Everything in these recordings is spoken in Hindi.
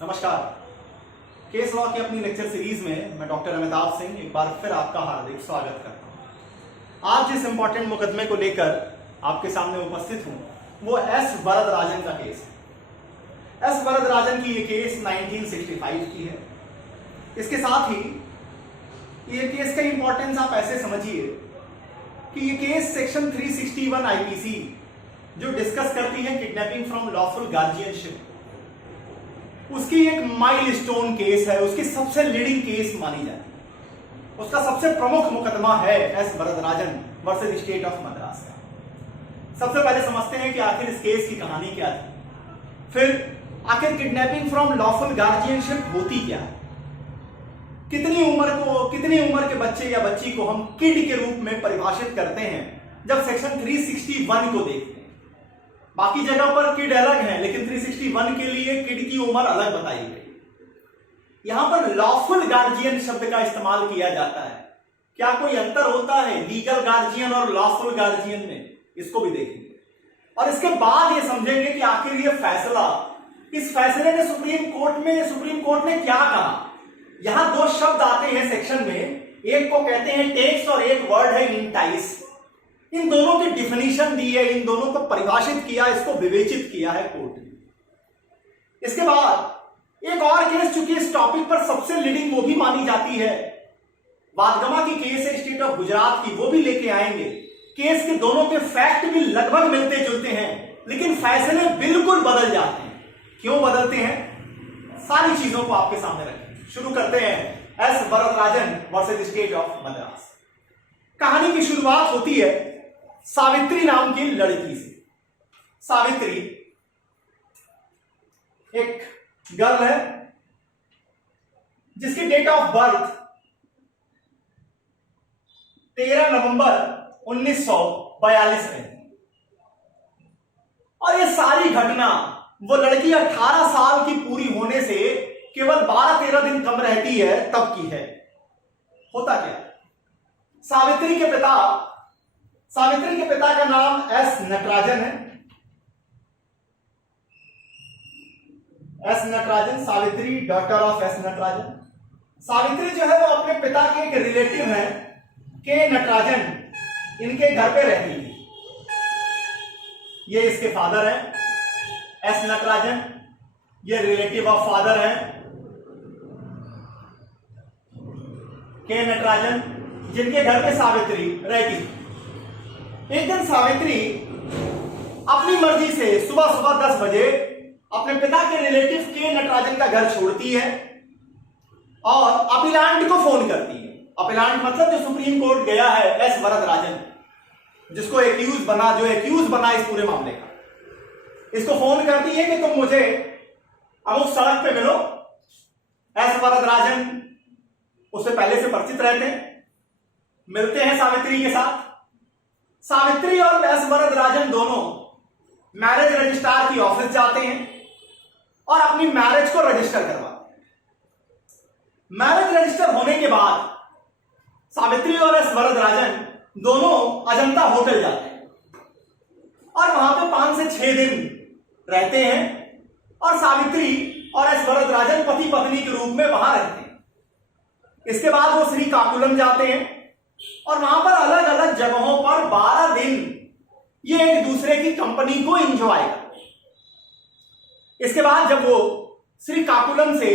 नमस्कार। केस लॉ की अपनी लेक्चर सीरीज में मैं डॉक्टर अमिताभ सिंह एक बार फिर आपका हार्दिक स्वागत करता हूं। आज जिस इंपॉर्टेंट मुकदमे को लेकर आपके सामने उपस्थित हूं वो एस वरदराजन का केस है। एस वरदराजन की ये केस 1965 की है। इसके साथ ही ये केस का इंपॉर्टेंस आप ऐसे समझिए कि ये केस सेक्शन 361 आईपीसी जो डिस्कस करती है किडनैपिंग फ्रॉम लॉफुल गार्जियनशिप, उसकी एक माइलस्टोन केस है, उसकी सबसे लीडिंग केस मानी जाती है। उसका सबसे प्रमुख मुकदमा है S Varadarajan versus state of Madras का। सबसे पहले समझते हैं कि आखिर इस केस की कहानी क्या थी, फिर आखिर किडनैपिंग फ्रॉम लॉफुल गार्जियनशिप होती क्या है, कितनी उम्र के बच्चे या बच्ची को हम किड के रूप में परिभाषित करते हैं जब सेक्शन 361 को देखते हैं। बाकी जगह पर किड अलग है, लेकिन 361 के लिए किड की उम्र अलग बताई गई। यहां पर लॉफुल गार्जियन शब्द का इस्तेमाल किया जाता है। क्या कोई अंतर होता है लीगल गार्जियन और लॉफुल गार्जियन में, इसको भी देखेंगे और इसके बाद ये समझेंगे कि आखिर ये फैसला, इस फैसले ने सुप्रीम कोर्ट ने क्या कहा। यहां दो शब्द आते हैं सेक्शन में, एक को कहते हैं टेक्स और एक वर्ड है इंटाइस। इन दोनों की डिफिनीशन दी है, इन दोनों को परिभाषित किया, इसको विवेचित किया है कोर्ट ने। इसके बाद एक और केस, चूंकि इस टॉपिक पर सबसे लीडिंग वो भी मानी जाती है, वादगमा की केस है स्टेट ऑफ गुजरात की, वो भी लेके आएंगे। केस के दोनों के फैक्ट भी लगभग मिलते जुलते हैं, लेकिन फैसले बिल्कुल बदल जाते हैं। क्यों बदलते हैं, सारी चीजों को आपके सामने रखें। शुरू करते हैं S Varadarajan versus state of Madras. कहानी की शुरुआत होती है सावित्री नाम की लड़की से। सावित्री एक गर्ल है जिसकी डेट ऑफ बर्थ 13 नवंबर 1942 है। और ये सारी घटना, वो लड़की 18 साल की पूरी होने से केवल 12-13 दिन कम रहती है तब की है। होता क्या, सावित्री के पिता का नाम एस नटराजन है। S Natarajan, Savitri daughter of S Natarajan. Savitri जो है वो अपने पिता के एक रिलेटिव है के नटराजन, इनके घर पे रहती है। ये इसके फादर है एस नटराजन, ये रिलेटिव ऑफ फादर है के नटराजन, जिनके घर पे सावित्री रहती। एक दिन सावित्री अपनी मर्जी से सुबह 10 बजे अपने पिता के रिलेटिव के नटराजन का घर छोड़ती है और अपीलांट को फोन करती है। अपीलांट मतलब जो सुप्रीम कोर्ट गया है, एस वरदराजन, जिसको एक्यूज बना इस पूरे मामले का, इसको फोन करती है कि तुम मुझे अमुक सड़क पे मिलो। एस वरदराजन उससे पहले से परिचित रहते हैं, मिलते हैं सावित्री के साथ। सावित्री और एस वरदराजन दोनों मैरिज रजिस्ट्रार की ऑफिस जाते हैं और अपनी मैरिज को रजिस्टर करवाते हैं। मैरिज रजिस्टर होने के बाद सावित्री और एस वरदराजन दोनों अजंता होटल जाते हैं और वहां पे 5 से 6 दिन रहते हैं और सावित्री और एस वरदराजन पति पत्नी के रूप में वहां रहते हैं। इसके बाद वो श्रीकाकुलम जाते हैं और वहां पर अलग अलग जगहों पर 12 दिन ये एक दूसरे की कंपनी को एंजॉय करते हैं। इसके बाद जब वो श्रीकाकुलम से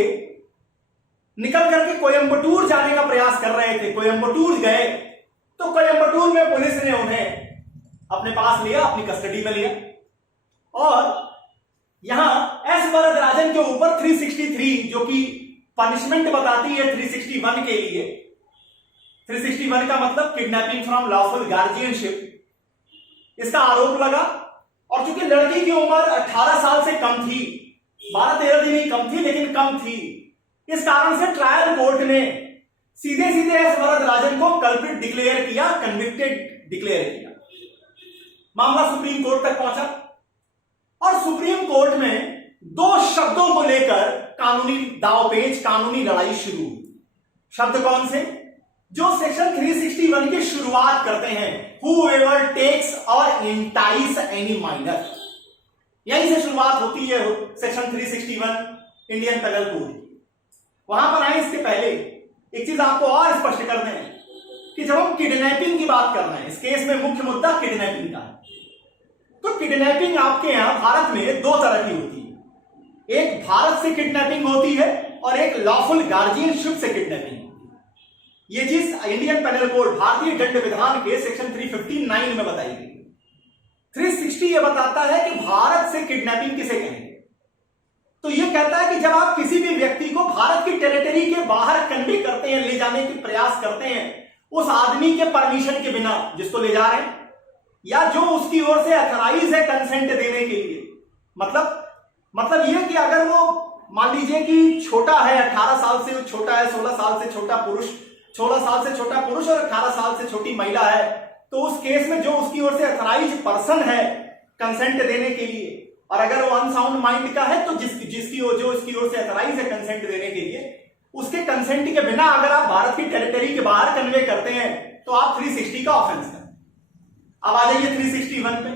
निकल करके कोयंबटूर जाने का प्रयास कर रहे थे, कोयंबटूर गए तो कोयंबटूर में पुलिस ने उन्हें अपने पास लिया, अपनी कस्टडी में लिया और यहां एस वरदराजन के ऊपर 363 जो कि पनिशमेंट बताती है 361 के लिए, 361 का मतलब किडनैपिंग फ्रॉम लॉफुल गार्जियनशिप, इसका आरोप लगा। और चूंकि लड़की की उम्र 18 साल से कम थी, 12-13 दिन ही कम थी लेकिन कम थी, इस कारण से ट्रायल कोर्ट ने सीधे एस वरदराजन को कल्प्रिट डिक्लेयर किया, कन्विक्टेड डिक्लेयर किया। मामला सुप्रीम कोर्ट तक पहुंचा और सुप्रीम कोर्ट में 2 शब्दों को लेकर कानूनी दावपेच, कानूनी लड़ाई शुरू हुई। शब्द कौन से, जो सेक्शन 361 की शुरुआत करते हैं, whoever takes or entice any minor, यहीं से शुरुआत होती है सेक्शन 361 इंडियन पेनल कोड। वहां पर आए इसके पहले एक चीज आपको और स्पष्ट कर दें कि जब हम किडनैपिंग की बात कर रहे हैं, इस केस में मुख्य मुद्दा किडनैपिंग का है, तो किडनैपिंग आपके यहां भारत में दो तरह की होती है। एक भारत से किडनैपिंग होती है और एक लॉफुल गार्जियनशिप से किडनैपिंग होती है। यह चीज इंडियन पेनल कोड भारतीय दंड विधान के सेक्शन 359 में बताई गई। 360 यह बताता है कि भारत से किडनैपिंग किसे कहेंगे। तो यह कहता है कि जब आप किसी भी व्यक्ति को भारत की टेरिटरी के बाहर कन्वे करते हैं, ले जाने की प्रयास करते हैं, उस आदमी के परमिशन के बिना, जिसको ले जा रहे हैं या जो उसकी ओर से अथराइज है कंसेंट देने के लिए, मतलब यह कि अगर वो मान लीजिए कि छोटा है, 18 साल से छोटा है, 16 साल से छोटा पुरुष, 16 साल से छोटा पुरुष और 18 साल से छोटी महिला है, तो उस केस में जो उसकी ओर से अथराइज पर्सन है कंसेंट देने के लिए, और अगर वो अनसाउंड माइंड का है तो जिसकी ओर से अथराइज है कंसेंट देने के लिए, उसके कंसेंट के बिना अगर आप भारत की टेरिटरी के बाहर कन्वे करते हैं तो आप 360 का ऑफेंस करें। अब आ जाइए 361 पे।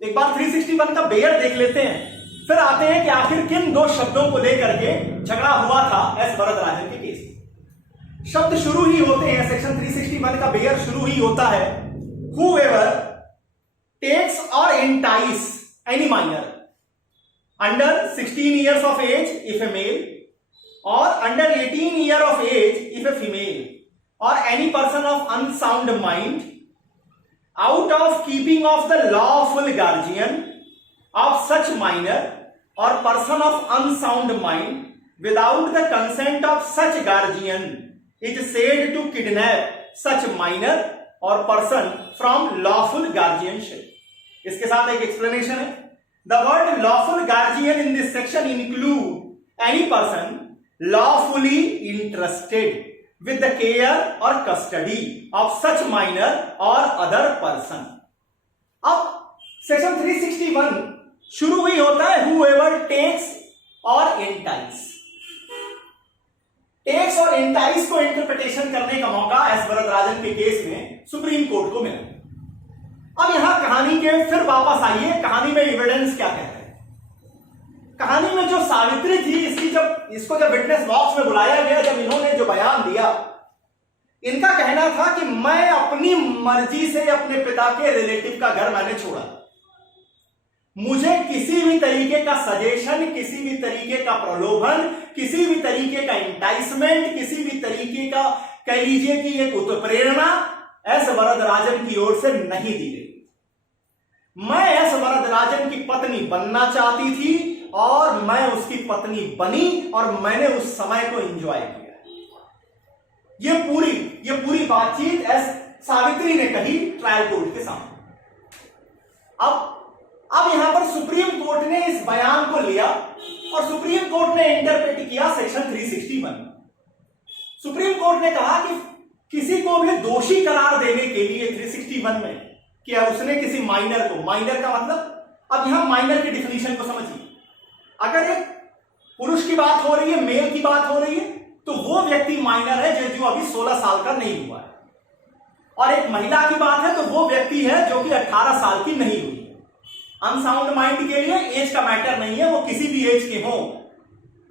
एक बार 361 का बेयर देख लेते हैं, फिर आते हैं कि आखिर किन दो शब्दों को लेकर के झगड़ा हुआ था एस वरदराजन के केस में। शब्द शुरू ही होते हैं, सेक्शन 361 का बेयर शुरू ही होता है, whoever takes or entice any minor under 16 years of age if a male or under 18 years of age if a female or any person of unsound mind out of keeping of the lawful guardian of such minor or person of unsound mind without the consent of such guardian is said to kidnap such minor or person from lawful guardianship. इसके साथ एक एक्सप्लेनेशन है। The word lawful guardian in this section include any person lawfully interested with the care or custody of such minor or other person. अब सेक्शन 361 शुरू ही होता है whoever takes or entice। Takes और एंटाइस को इंटरप्रिटेशन करने का मौका एस वरदराजन के केस में सुप्रीम कोर्ट को मिला। अब यहां कहानी के फिर वापस आइए, कहानी में एविडेंस क्या कहता है। कहानी में जो सावित्री थी, इसको जब विटनेस बॉक्स में बुलाया गया, जब इन्होंने जो बयान दिया, इनका कहना था कि मैं अपनी मर्जी से अपने पिता के रिलेटिव का घर मैंने छोड़ा, मुझे किसी भी तरीके का सजेशन, किसी भी तरीके का प्रलोभन, किसी भी तरीके का इंटाइसमेंट, किसी भी तरीके का कह लीजिए कि एक उत्प्रेरणा एस वरदराजन की ओर से नहीं दी गई। मैं एस वरदराजन की पत्नी बनना चाहती थी और मैं उसकी पत्नी बनी और मैंने उस समय को एंजॉय किया। ये पूरी बातचीत एस सावित्री ने कही ट्रायल कोर्ट के सामने। अब यहां पर सुप्रीम कोर्ट ने इस बयान को लिया और सुप्रीम कोर्ट ने इंटरप्रेट किया सेक्शन 361। सुप्रीम कोर्ट ने कहा कि किसी को भी दोषी करार देने के लिए 361 में कि उसने किसी माइनर को, माइनर का मतलब, अब यहां माइनर की डिफिनीशन को समझिए। अगर एक पुरुष की बात हो रही है, मेल की बात हो रही है, तो वो व्यक्ति माइनर है जो अभी 16 साल का नहीं हुआ है, और एक महिला की बात है तो वो व्यक्ति है जो कि 18 साल की नहीं हुई। अनसाउंड माइंड के लिए एज का मैटर नहीं है, वो किसी भी एज के हो,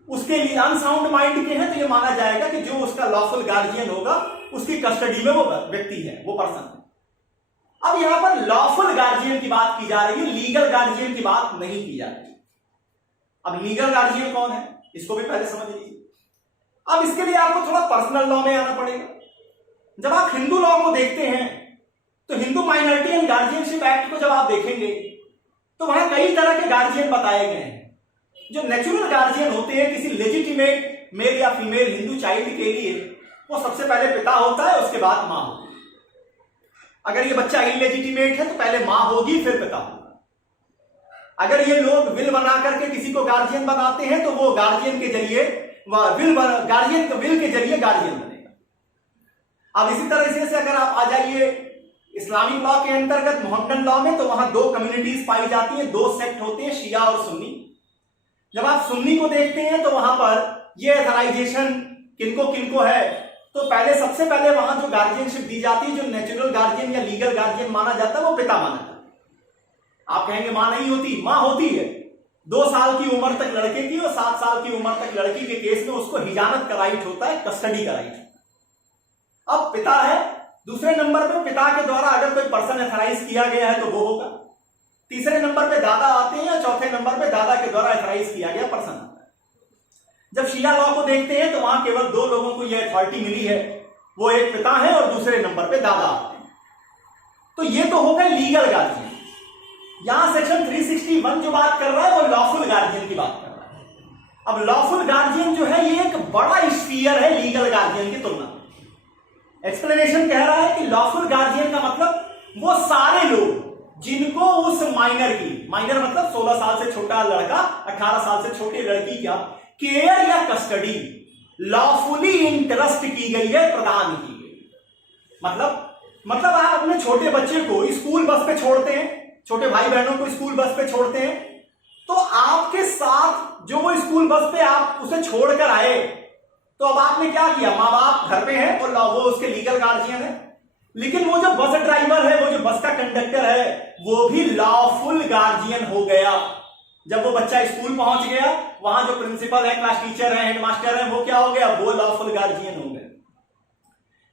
उसके लिए अनसाउंड माइंड के हैं तो ये माना जाएगा कि जो उसका लॉफुल गार्जियन होगा उसकी कस्टडी में वो व्यक्ति है, वो पर्सन है। अब यहां पर लॉफुल गार्जियन की बात की जा रही है, लीगल गार्जियन की बात नहीं की जा रही। अब लीगल गार्जियन कौन है इसको भी पहले समझ लीजिए। अब इसके लिए आपको थोड़ा पर्सनल लॉ में आना पड़ेगा। जब आप हिंदू लॉ को देखते हैं तो Hindu minority and guardianship act को जब आप देखेंगे तो वहां कई तरह के गार्जियन बताए गए हैं। जो नेचुरल गार्जियन होते हैं किसी लेजिटिमेट मेल या फीमेल हिंदू चाइल्ड के लिए, वो सबसे पहले पिता होता है, उसके बाद मां होती है। अगर ये बच्चा इलेजिटिमेट है तो पहले मां होगी फिर पिता होगा। अगर ये लोग विल बना करके किसी को गार्जियन बनाते हैं तो वो गार्जियन के जरिए गार्जियन के विल के जरिए गार्जियन बनेगा। अब इसी तरह से अगर आप आ जाइए इस्लामिक लॉ के अंतर्गत मोहम्मदन लॉ में, तो वहां दो कम्युनिटीज पाई जाती हैं, दो सेक्ट होते हैं, शिया और सुन्नी। जब आप सुन्नी को देखते हैं तो वहां पर ये अथराइजेशन किनको किनको है, तो पहले सबसे पहले वहां जो गार्जियनशिप दी जाती है, जो नेचुरल गार्जियन या लीगल गार्जियन माना जाता है, वो पिता माना जाता है। आप कहेंगे मां नहीं होती, मां होती है। 2 साल की उम्र तक लड़के की और 7 साल की उम्र तक लड़की के केस में उसको हिजानत का राइट होता है, कस्टडी का राइट। अब पिता है, दूसरे नंबर पे पिता के द्वारा अगर कोई पर्सन एथराइज किया गया है तो वो होगा। तीसरे नंबर पे दादा आते हैं, या चौथे नंबर पे दादा के द्वारा एथराइज किया गया पर्सन आता है। जब शिया लॉ को देखते हैं तो वहां केवल 2 लोगों को यह अथॉरिटी मिली है, वो एक पिता है और दूसरे नंबर पे दादा आते हैं। तो ये तो हो गए लीगल गार्जियन। यहां सेक्शन 361 जो बात कर रहा है वो लॉफुल गार्जियन की बात कर रहा है। अब लॉफुल गार्जियन जो है ये एक बड़ा स्फीयर है लीगल गार्जियन की तुलना में। एक्सप्लेनेशन कह रहा है कि लॉफुल गार्जियन का मतलब वो सारे लोग जिनको उस माइनर की, माइनर मतलब 16 साल से छोटा लड़का 18 साल से छोटी लड़की का केयर या कस्टडी लॉफुली इंटरेस्ट की गई है, प्रदान की गई। मतलब आप अपने छोटे बच्चे को स्कूल बस पे छोड़ते हैं, छोटे भाई बहनों को स्कूल बस पे छोड़ते हैं, तो आपके साथ जो वो स्कूल बस पे आप उसे छोड़कर आए, तो अब आपने क्या किया, माँ बाप घर पे हैं और वो उसके लीगल गार्जियन है। लेकिन वो जो बस ड्राइवर है, वो जो बस का कंडक्टर है, वो भी लॉफुल गार्जियन हो गया। जब वो बच्चा स्कूल पहुंच गया, वहां जो प्रिंसिपल है, क्लास टीचर है, हेडमास्टर है, वो क्या हो गया, वो लॉफुल गार्जियन हो गए।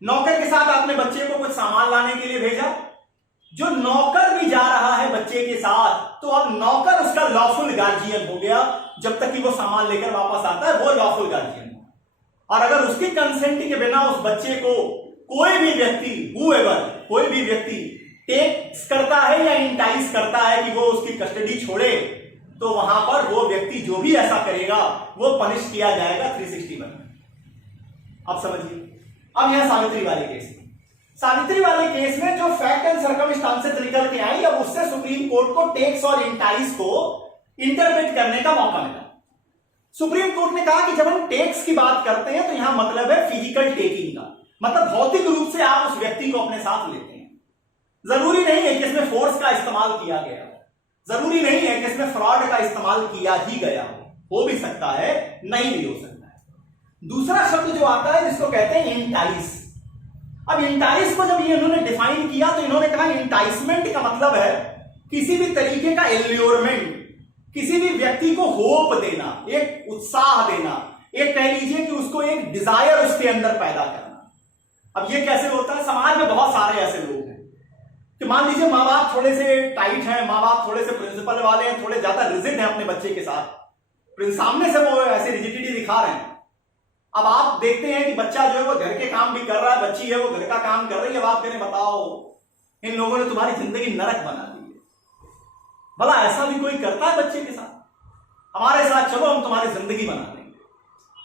नौकर के साथ आपने बच्चे को कुछ सामान लाने के लिए भेजा, जो नौकर भी जा रहा है बच्चे के साथ, तो अब नौकर उसका लॉफुल गार्जियन हो गया। जब तक कि वो सामान लेकर वापस आता है वो लॉफुल गार्जियन। और अगर उसकी कंसेंट के बिना उस बच्चे को कोई भी व्यक्ति, कोई भी व्यक्ति टेक्स करता है या इंटाइस करता है कि वो उसकी कस्टडी छोड़े, तो वहां पर वो व्यक्ति जो भी ऐसा करेगा वो पनिश किया जाएगा 361 में। अब समझिए। अब यहां सावित्री वाले केस में, सावित्री वाले केस में जो फैक्ट एंड सर्कमस्टांसेस निकल के आई, अब उससे सुप्रीम कोर्ट को टेक्स और इंटाइस को इंटरप्रेट करने का मौका मिला। सुप्रीम कोर्ट ने कहा कि जब हम टैक्स की बात करते हैं तो यहां मतलब है फिजिकल टेकिंग का, मतलब भौतिक रूप से आप उस व्यक्ति को अपने साथ लेते हैं। जरूरी नहीं है कि इसमें फोर्स का इस्तेमाल किया गया हो, जरूरी नहीं है कि इसमें फ्रॉड का इस्तेमाल किया ही गया हो भी सकता है, नहीं भी हो सकता है। दूसरा शब्द जो आता है जिसको कहते हैं इंटाइस। अब इंटाइस को जब ये इन्होंने डिफाइन किया तो इन्होंने कहा इंटाइसमेंट का मतलब है किसी भी तरीके का एल्योरमेंट, किसी भी व्यक्ति को होप देना, एक उत्साह देना, एक कह लीजिए कि उसको एक डिजायर उसके अंदर पैदा करना। अब ये कैसे होता है, समाज में बहुत सारे ऐसे लोग हैं कि मान लीजिए माँ बाप थोड़े से टाइट हैं, माँ बाप थोड़े से प्रिंसिपल वाले हैं, थोड़े ज्यादा रिजिड हैं अपने बच्चे के साथ, सामने से वो ऐसे रिजिडिटी दिखा रहे हैं। अब आप देखते हैं कि बच्चा जो है वो घर के काम भी कर रहा है, बच्ची है वो घर का काम कर रही है। अब आप कहें बताओ इन लोगों ने तुम्हारी जिंदगी नरक बना दी है, भला ऐसा भी कोई करता है बच्चे के साथ? हमारे साथ चलो हम तुम्हारी जिंदगी बना देंगे।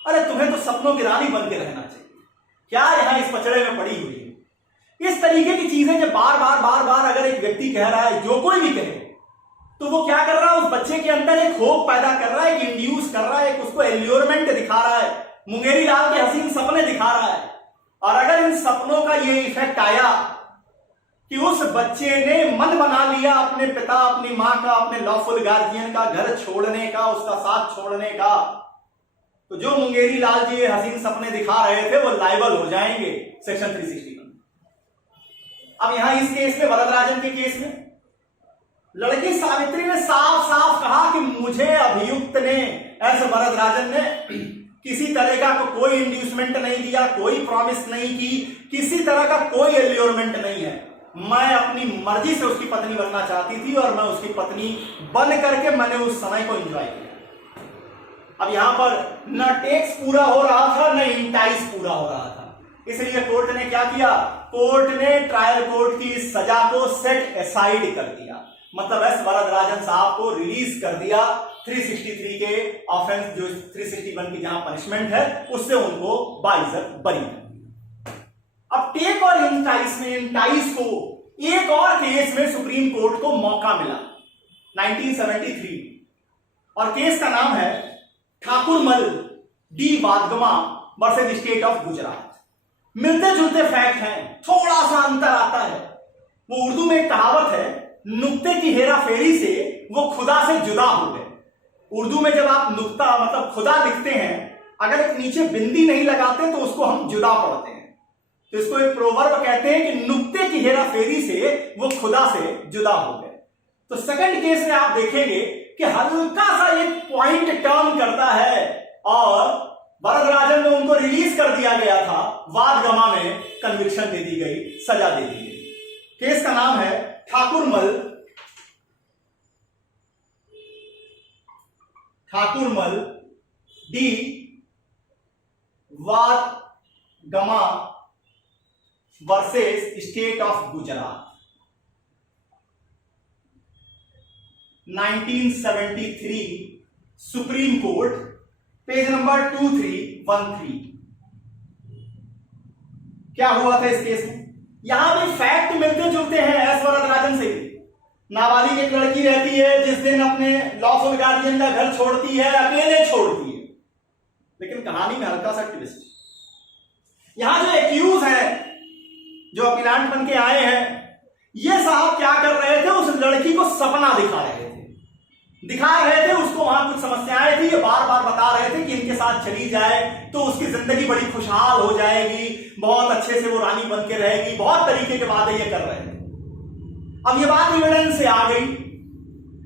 अरे तुम्हें तो सपनों की रानी बन के रहना चाहिए, क्या यहां इस पचड़े में पड़ी हुई है? इस तरीके की चीजें जब बार बार अगर एक व्यक्ति कह रहा है, जो कोई भी कहे, तो वो क्या कर रहा है, उस बच्चे के अंदर एक होप पैदा कर रहा है, एक इंड्यूस कर रहा है, एक उसको एल्योरमेंट दिखा रहा है, मुंगेरी लाल के हसीन सपने दिखा रहा है। और अगर इन सपनों का ये इफेक्ट आया कि उस बच्चे ने मन बना लिया अपने पिता, अपनी मां का, अपने लॉफुल गार्जियन का घर छोड़ने का, उसका साथ छोड़ने का, तो जो मुंगेरी लाल जी हसीन सपने दिखा रहे थे वो लायबल हो जाएंगे सेक्शन 361। अब यहां इस केस में, वरदराजन के केस में, लड़की सावित्री ने साफ साफ कहा कि मुझे अभियुक्त ने, ऐसे वरदराजन ने किसी तरह का कोई इंड्यूसमेंट नहीं दिया, कोई प्रॉमिस नहीं की, किसी तरह का कोई एल्योरमेंट नहीं है। मैं अपनी मर्जी से उसकी पत्नी बनना चाहती थी और मैं उसकी पत्नी बन करके मैंने उस समय को एंजॉय किया। अब यहां पर न टैक्स पूरा हो रहा था, न इंटाइस पूरा हो रहा था, इसलिए कोर्ट ने क्या किया, कोर्ट ने ट्रायल कोर्ट की इस सजा को सेट असाइड कर दिया, मतलब एस वरदराजन साहब को रिलीज कर दिया। 363 के ऑफेंस, जो 361 की जहां पनिशमेंट है, उससे उनको बाइज्जत बरी कर दिया। अब टेक और इंटाइस को एक और केस में सुप्रीम कोर्ट को मौका मिला 1973, और केस का नाम है Thakurmal D Vadgama versus state of Gujarat. मिलते जुलते फैक्ट हैं, थोड़ा सा अंतर आता है। वो उर्दू में एक कहावत है, नुक्ते की हेराफेरी से वो खुदा से जुदा हो गए। उर्दू में जब आप नुक्ता मतलब खुदा लिखते हैं, अगर एक नीचे बिंदी नहीं लगाते तो उसको हम जुदा पढ़ते हैं, तो इसको एक प्रोवर्ब कहते हैं कि नुक्ते की हेराफेरी से वो खुदा से जुदा हो गए। तो सेकंड केस में आप देखेंगे कि हल्का सा एक पॉइंट टर्न करता है और वरदराजन में उनको रिलीज कर दिया गया था, वाद गमा में कन्विक्शन दे दी गई, सजा दे दी गई। केस का नाम है ठाकुरमल डी वाद गमा versus state of Gujarat, 1973, supreme court, page number 2313। क्या हुआ था इस केस में? यहां भी फैक्ट मिलते जुलते हैं एस वरदराजन से। नाबालिग एक लड़की रहती है जिस दिन अपने लॉफुल गार्जियन का घर छोड़ती है, अकेले छोड़ती है, लेकिन कहानी में हल्का सा ट्विस्ट। यहां जो एक्यूज है, जो अपीलांट बन के आए हैं, ये साहब क्या कर रहे थे, उस लड़की को सपना दिखा रहे थे उसको वहां कुछ समस्याएं थी, ये बार बार बता रहे थे कि इनके साथ चली जाए तो उसकी जिंदगी बड़ी खुशहाल हो जाएगी, बहुत अच्छे से वो रानी बन के रहेगी, बहुत तरीके के वादे ये कर रहे थे। अब ये बात एविडेंस से आ गई।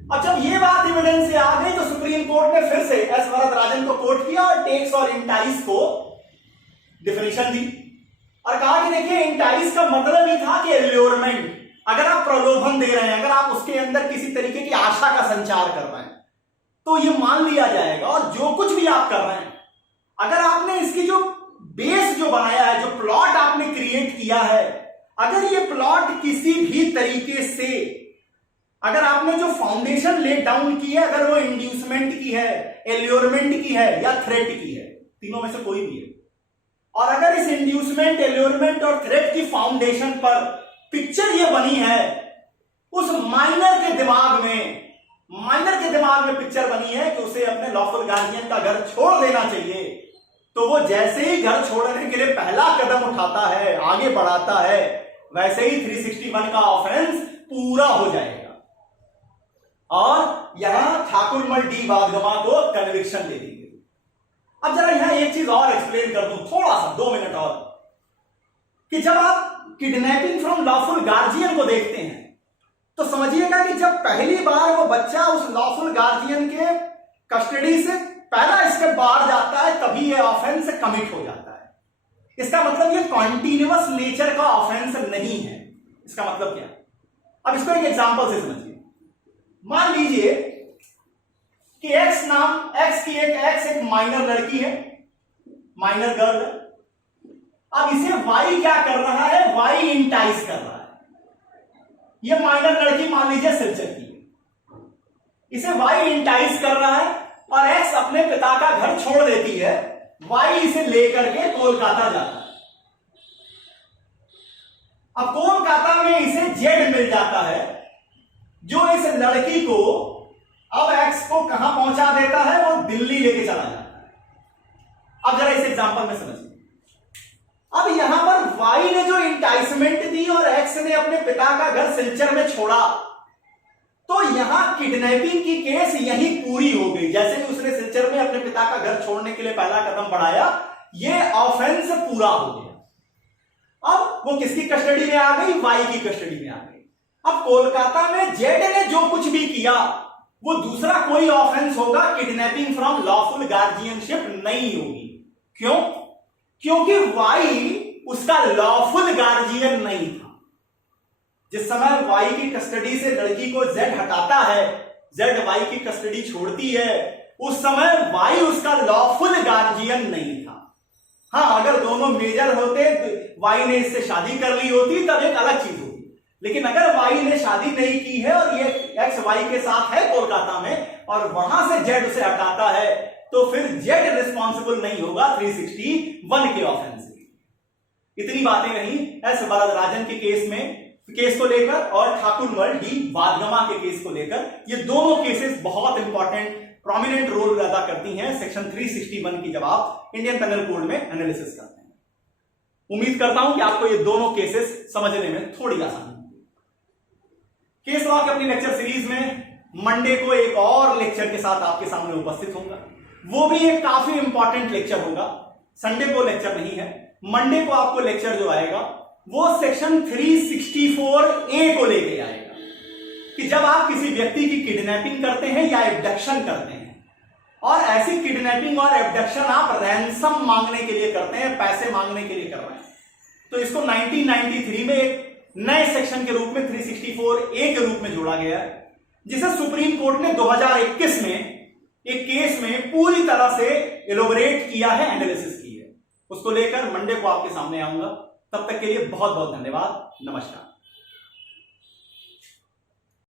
अब जब ये बात एविडेंस से आ गई तो सुप्रीम कोर्ट ने फिर से एस वरदराजन को कोट किया और टेक्स और इंटाइस को डिफिनेशन दी और कहा कि देखिए, इंटाइस का मतलब ही था कि एल्योरमेंट, अगर आप प्रलोभन दे रहे हैं, अगर आप उसके अंदर किसी तरीके की आशा का संचार कर रहे हैं तो ये मान लिया जाएगा। और जो कुछ भी आप कर रहे हैं, अगर आपने इसकी जो बेस जो बनाया है, जो प्लॉट आपने क्रिएट किया है, अगर ये प्लॉट किसी भी तरीके से, अगर आपने जो फाउंडेशन ले डाउन की है, अगर वो इंड्यूसमेंट की है, एल्योरमेंट की है या थ्रेट की है, तीनों में से कोई भी है, और अगर इस इंड्यूसमेंट, एल्योरमेंट और थ्रेट की फाउंडेशन पर पिक्चर ये बनी है, उस माइनर के दिमाग में पिक्चर बनी है कि उसे अपने लॉफुल गार्जियन का घर छोड़ देना चाहिए, तो वो जैसे ही घर छोड़ने के लिए पहला कदम उठाता है, आगे बढ़ाता है, वैसे ही 361 का ऑफेंस पूरा हो जाएगा। और यहां ठाकुरमल डी वादगमा को कन्विक्शन दे दी गई। अब जरा यहां एक चीज और एक्सप्लेन कर दूं, थोड़ा सा 2 मिनट और, कि जब आप किडनैपिंग फ्रॉम लॉफुल गार्जियन को देखते हैं तो समझिएगा कि जब पहली बार वो बच्चा उस लॉफुल गार्जियन के कस्टडी से पहला स्टेप बाहर जाता है, तभी ये ऑफेंस कमिट हो जाता है। इसका मतलब ये कॉन्टिन्यूअस नेचर का ऑफेंस नहीं है। इसका मतलब क्या? अब इसको एक एग्जांपल से समझिए। मान लीजिए कि एक्स एक माइनर लड़की है, माइनर गर्ल है। अब इसे वाई क्या कर रहा है? वाई इंटाइस कर रहा है। ये माइनर लड़की मान लीजिए सिलचर की है, इसे वाई इंटाइस कर रहा है और एक्स अपने पिता का घर छोड़ देती है, वाई इसे लेकर के कोलकाता जाता है। अब कोलकाता में इसे जेड मिल जाता है, जो इस लड़की को, अब एक्स को कहां पहुंचा देता है? वो दिल्ली लेके चला जाता है। अब जरा इस एग्जांपल में समझिए। अब यहां पर वाई ने जो इंटाइसमेंट दी और एक्स ने अपने पिता का घर सिलचर में छोड़ा, तो यहां किडनैपिंग की केस यही पूरी हो गई। जैसे ही उसने सिलचर में अपने पिता का घर छोड़ने के लिए पहला कदम बढ़ाया, ये ऑफेंस पूरा हो गया। अब वो किसकी कस्टडी में आ गई? वाई की कस्टडी में आ गई। अब कोलकाता में जेड ने जो कुछ भी किया वो दूसरा कोई ऑफेंस होगा, किडनैपिंग फ्रॉम लॉफुल गार्जियनशिप नहीं होगी। क्यों? क्योंकि वाई उसका लॉफुल गार्जियन नहीं था। जिस समय वाई की कस्टडी से लड़की को जेड हटाता है, जेड वाई की कस्टडी छोड़ती है, उस समय वाई उसका लॉफुल गार्जियन नहीं था। हां, अगर दोनों मेजर होते, वाई ने इससे शादी कर ली होती, तब एक अलग चीज होती। लेकिन अगर वाई ने शादी नहीं की है और ये एक्स वाई के साथ है कोलकाता में और वहां से जेड उसे हटाता है, तो फिर जेड रिस्पॉन्सिबल नहीं होगा 361 के ऑफेंस की। इतनी बातें रही एस वरदराजन के केस को लेकर और ठाकुरमल डी वादगमा के केस को लेकर। ये दोनों केसेस बहुत इंपॉर्टेंट, प्रोमिनेंट रोल अदा करती हैं सेक्शन 361 की, जब आप इंडियन पेनल कोड में एनालिसिस करते हैं। उम्मीद करता हूं कि आपको ये दोनों केसेस समझने में थोड़ी आसानी। केस लॉ की अपनी लेक्चर सीरीज में मंडे को एक और लेक्चर के साथ आपके सामने उपस्थित होगा। वो भी एक काफी इंपॉर्टेंट लेक्चर होगा। संडे को लेक्चर नहीं है, मंडे को आपको लेक्चर जो आएगा वो सेक्शन 364A को लेके आएगा। कि जब आप किसी व्यक्ति की किडनैपिंग करते हैं या एब्डक्शन करते हैं, और ऐसी किडनैपिंग और एब्डक्शन आप रैंसम मांगने के लिए करते हैं, पैसे मांगने के लिए कर रहे हैं, तो इसको 1993 में एक नए सेक्शन के रूप में 364A के रूप में जोड़ा गया है, जिसे सुप्रीम कोर्ट ने 2021 में एक केस में पूरी तरह से एलोबरेट किया है, एनालिसिस की है। उसको लेकर मंडे को आपके सामने आऊंगा। तब तक के लिए बहुत बहुत धन्यवाद। नमस्कार।